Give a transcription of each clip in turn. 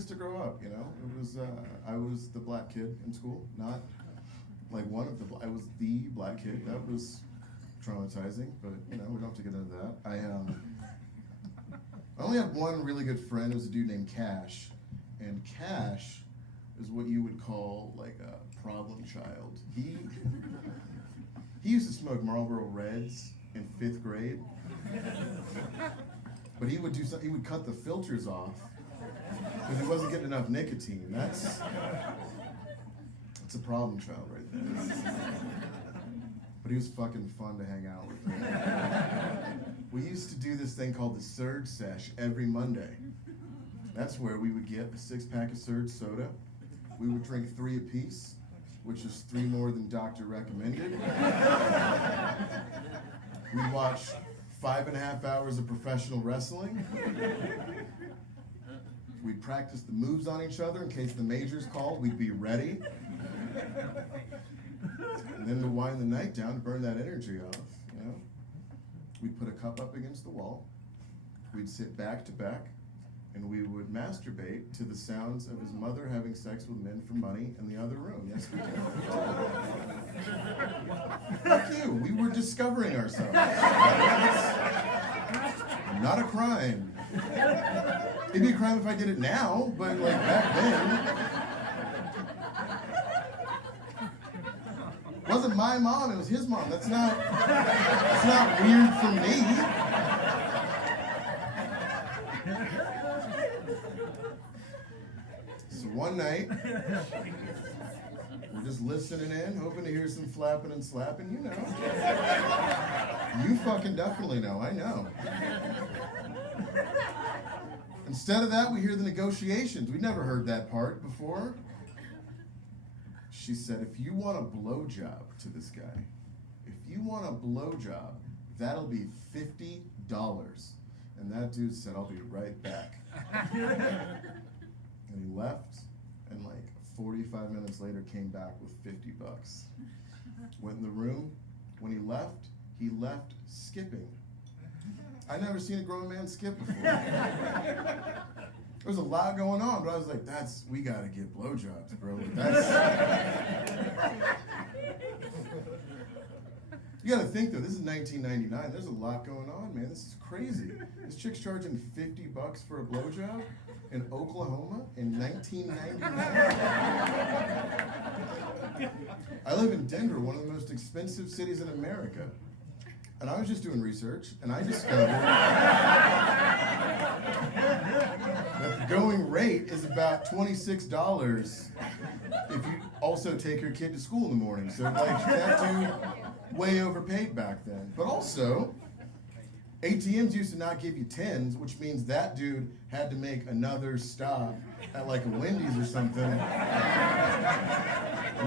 place to grow up, you know? It was, I was the black kid in school, not like one of the, I was the black kid. That was traumatizing, but you know, we don't have to get into that. I only had one really good friend. It was a dude named Cash, and Cash is what you would call like a problem child. He used to smoke Marlboro Reds in 5th grade, but he would do something. He would cut the filters off because he wasn't getting enough nicotine. That's a problem child right there. But he was fucking fun to hang out with. We used to do this thing called the Surge Sesh every Monday. That's where we would get a 6-pack of Surge soda. We would drink 3 apiece, which is 3 more than doctor recommended. We'd watch 5.5 hours of professional wrestling. We'd practice the moves on each other in case the majors called. We'd be ready. And then to wind the night down, to burn that energy off, you know, we'd put a cup up against the wall. We'd sit back to back, and we would masturbate to the sounds of his mother having sex with men for money in the other room. Yes, we did. Fuck you. We were discovering ourselves. Not a crime. It'd be a crime if I did it now, but like back then. It wasn't my mom, it was his mom. That's not weird for me. So one night, we're just listening in, hoping to hear some flapping and slapping, you know. You fucking definitely know, I know. Instead of that, we hear the negotiations. We'd never heard that part before. She said, if you want a blowjob to this guy, if you want a blowjob, that'll be $50. And that dude said, I'll be right back. And he left, and like 45 minutes later came back with $50. Went in the room. When he left skipping. I never seen a grown man skip before. There was a lot going on, but I was like, we gotta get blowjobs, bro. You gotta think though, this is 1999. There's a lot going on, man. This is crazy. This chick's charging $50 for a blowjob in Oklahoma in 1999. I live in Denver, one of the most expensive cities in America. And I was just doing research, and I discovered that the going rate is about $26 if you also take your kid to school in the morning. So like that dude way overpaid back then. But also, ATMs used to not give you tens, which means that dude had to make another stop at like a Wendy's or something and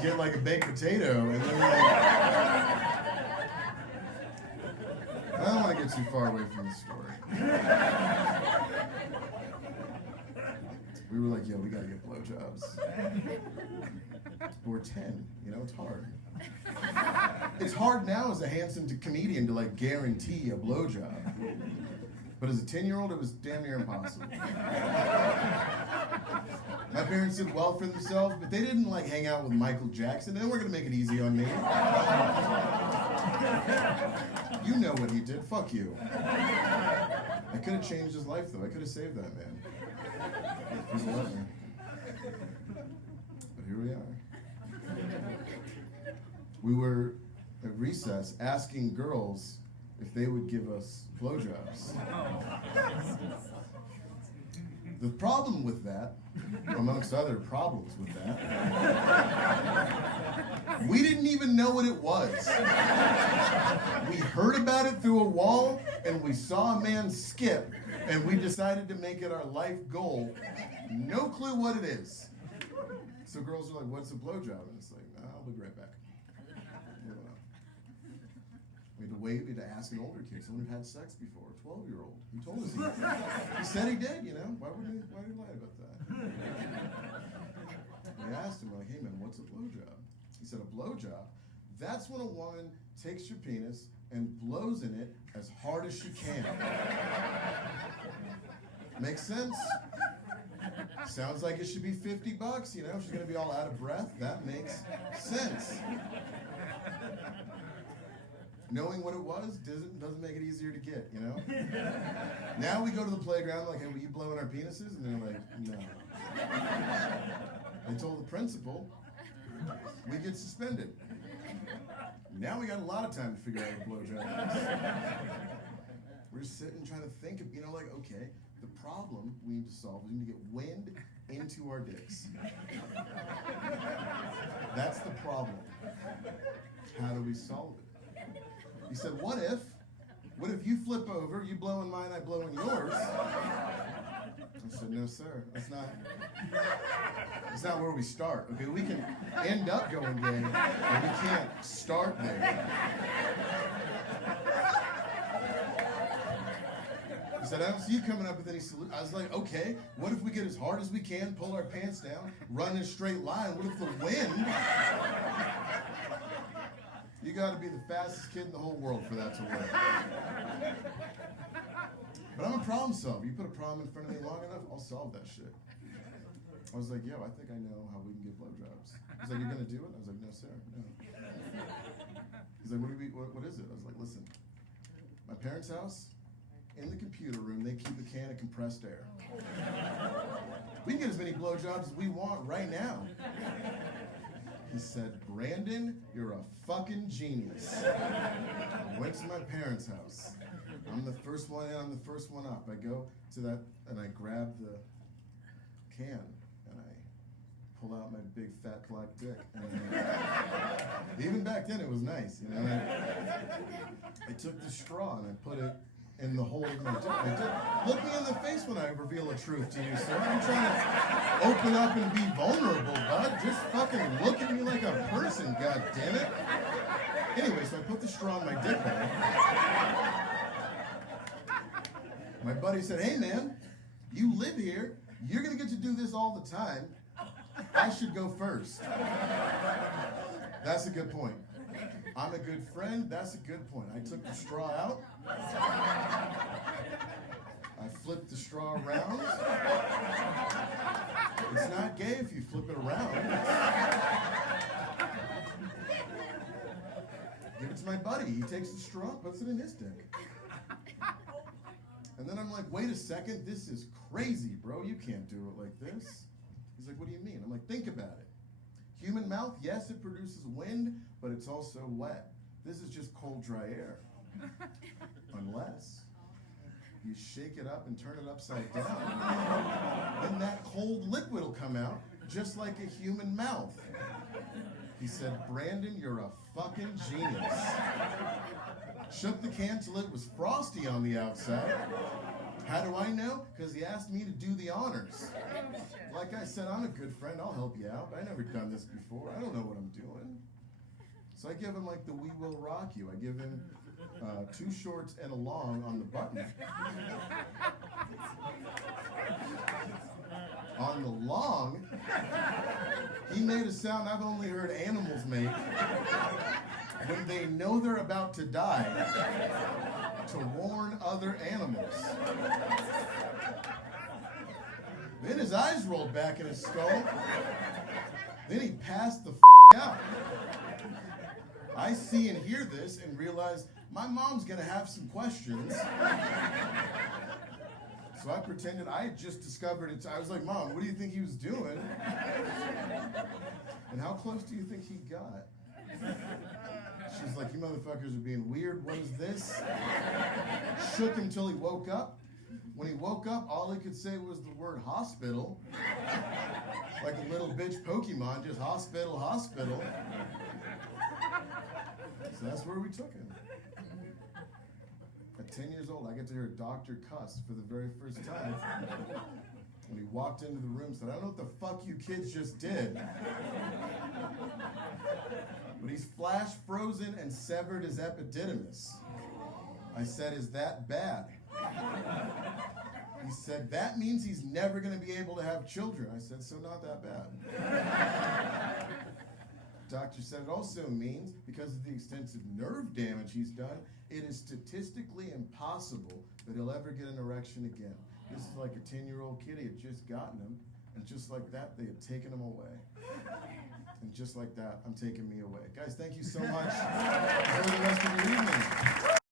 get like a baked potato, and then like, I don't want to get too far away from the story. We were like, yo, we gotta get blowjobs. We're 10, you know, it's hard. It's hard now as a handsome comedian to like guarantee a blowjob. But as a 10-year-old, it was damn near impossible. My parents did well for themselves, but they didn't like hang out with Michael Jackson. They weren't gonna make it easy on me. You know what he did, fuck you. I could have changed his life though, I could have saved that man. He's let me. But here we are. We were at recess asking girls if they would give us blowjobs. The problem with that, amongst other problems with that, we didn't even know what it was. We heard about it through a wall, and we saw a man skip, and we decided to make it our life goal. No clue what it is. So girls are like, what's a blowjob? And it's like, I'll be right back. We had to wait, we had to ask an older kid, someone who'd had sex before, a 12-year-old. He told us he said he did, you know. Why would he lie about that? We asked him, like, hey man, what's a blowjob? He said, a blowjob, that's when a woman takes your penis and blows in it as hard as she can. Makes sense? Sounds like it should be $50, you know? She's gonna be all out of breath. That makes sense. Knowing what it was doesn't make it easier to get, you know? Now we go to the playground, like, hey, will you blow in our penises? And they're like, no. They told the principal, we get suspended. Now we got a lot of time to figure out a blowjob is. We're sitting trying to think of, you know, like, okay, the problem we need to solve is we need to get wind into our dicks. That's the problem. How do we solve it? He said, what if you flip over, you blow in mine, I blow in yours? I said, no, sir, that's not where we start. Okay, we can end up going gay, but we can't start there. He said, I don't see you coming up with any solution. I was like, okay, what if we get as hard as we can, pull our pants down, run in a straight line? What if the wind... You got to be the fastest kid in the whole world for that to work. But I'm a problem solver. You put a problem in front of me long enough, I'll solve that shit. I was like, yo, I think I know how we can get blowjobs. He's like, you're going to do it? I was like, no, sir, no. He's like, what is it? I was like, listen, my parents' house, in the computer room, they keep a can of compressed air. We can get as many blowjobs as we want right now. He said, Brandon, you're a fucking genius. I went to my parents' house. I'm the first one in, I'm the first one up. I go to that, and I grab the can, and I pull out my big fat black dick. And even back then, it was nice, you know. I took the straw, and I put it in the hole of my dick. Look me in the face when I reveal a truth to you, sir. I'm trying to open up and be vulnerable, bud. Just fucking look at me like a person, god damn it. Anyway, so I put the straw in my dick hole. My buddy said, hey man, you live here. You're gonna get to do this all the time. I should go first. That's a good point. I'm a good friend. That's a good point. I took the straw out. I flipped the straw around. It's not gay if you flip it around. Give it to my buddy. He takes the straw, puts it in his dick. And then I'm like, wait a second, this is crazy, bro. You can't do it like this. He's like, what do you mean? I'm like, think about it. Human mouth, yes, it produces wind, but it's also wet. This is just cold, dry air. Unless you shake it up and turn it upside down. Then that cold liquid will come out, just like a human mouth. He said, Brandon, you're a fucking genius. Shook the can till it was frosty on the outside. How do I know? Because he asked me to do the honors. Like I said, I'm a good friend. I'll help you out. I've never done this before. I don't know what I'm doing. So I give him like the We Will Rock You. I give him 2 shorts and a long on the button. On the long, he made a sound I've only heard animals make when they know they're about to die, to warn other animals. Then his eyes rolled back in his skull. Then he passed the out. I see and hear this and realize my mom's gonna have some questions. So I pretended I had just discovered it. I was like, Mom, what do you think he was doing? And how close do you think he got? She's like, you motherfuckers are being weird. What is this? Shook him till he woke up. When he woke up, all he could say was the word hospital. Like a little bitch Pokemon, just hospital, hospital. So that's where we took him. At 10 years old, I get to hear a doctor cuss for the very first time. When he walked into the room, said, I don't know what the fuck you kids just did. But he's flash frozen and severed his epididymis. I said, is that bad? He said, that means he's never going to be able to have children. I said, so not that bad. Doctor said it also means, because of the extensive nerve damage he's done, it is statistically impossible that he'll ever get an erection again. This is like a 10-year-old kid. He had just gotten him. And just like that, they had taken him away. And just like that, I'm taking me away. Guys, thank you so much. Enjoy the rest of your evening.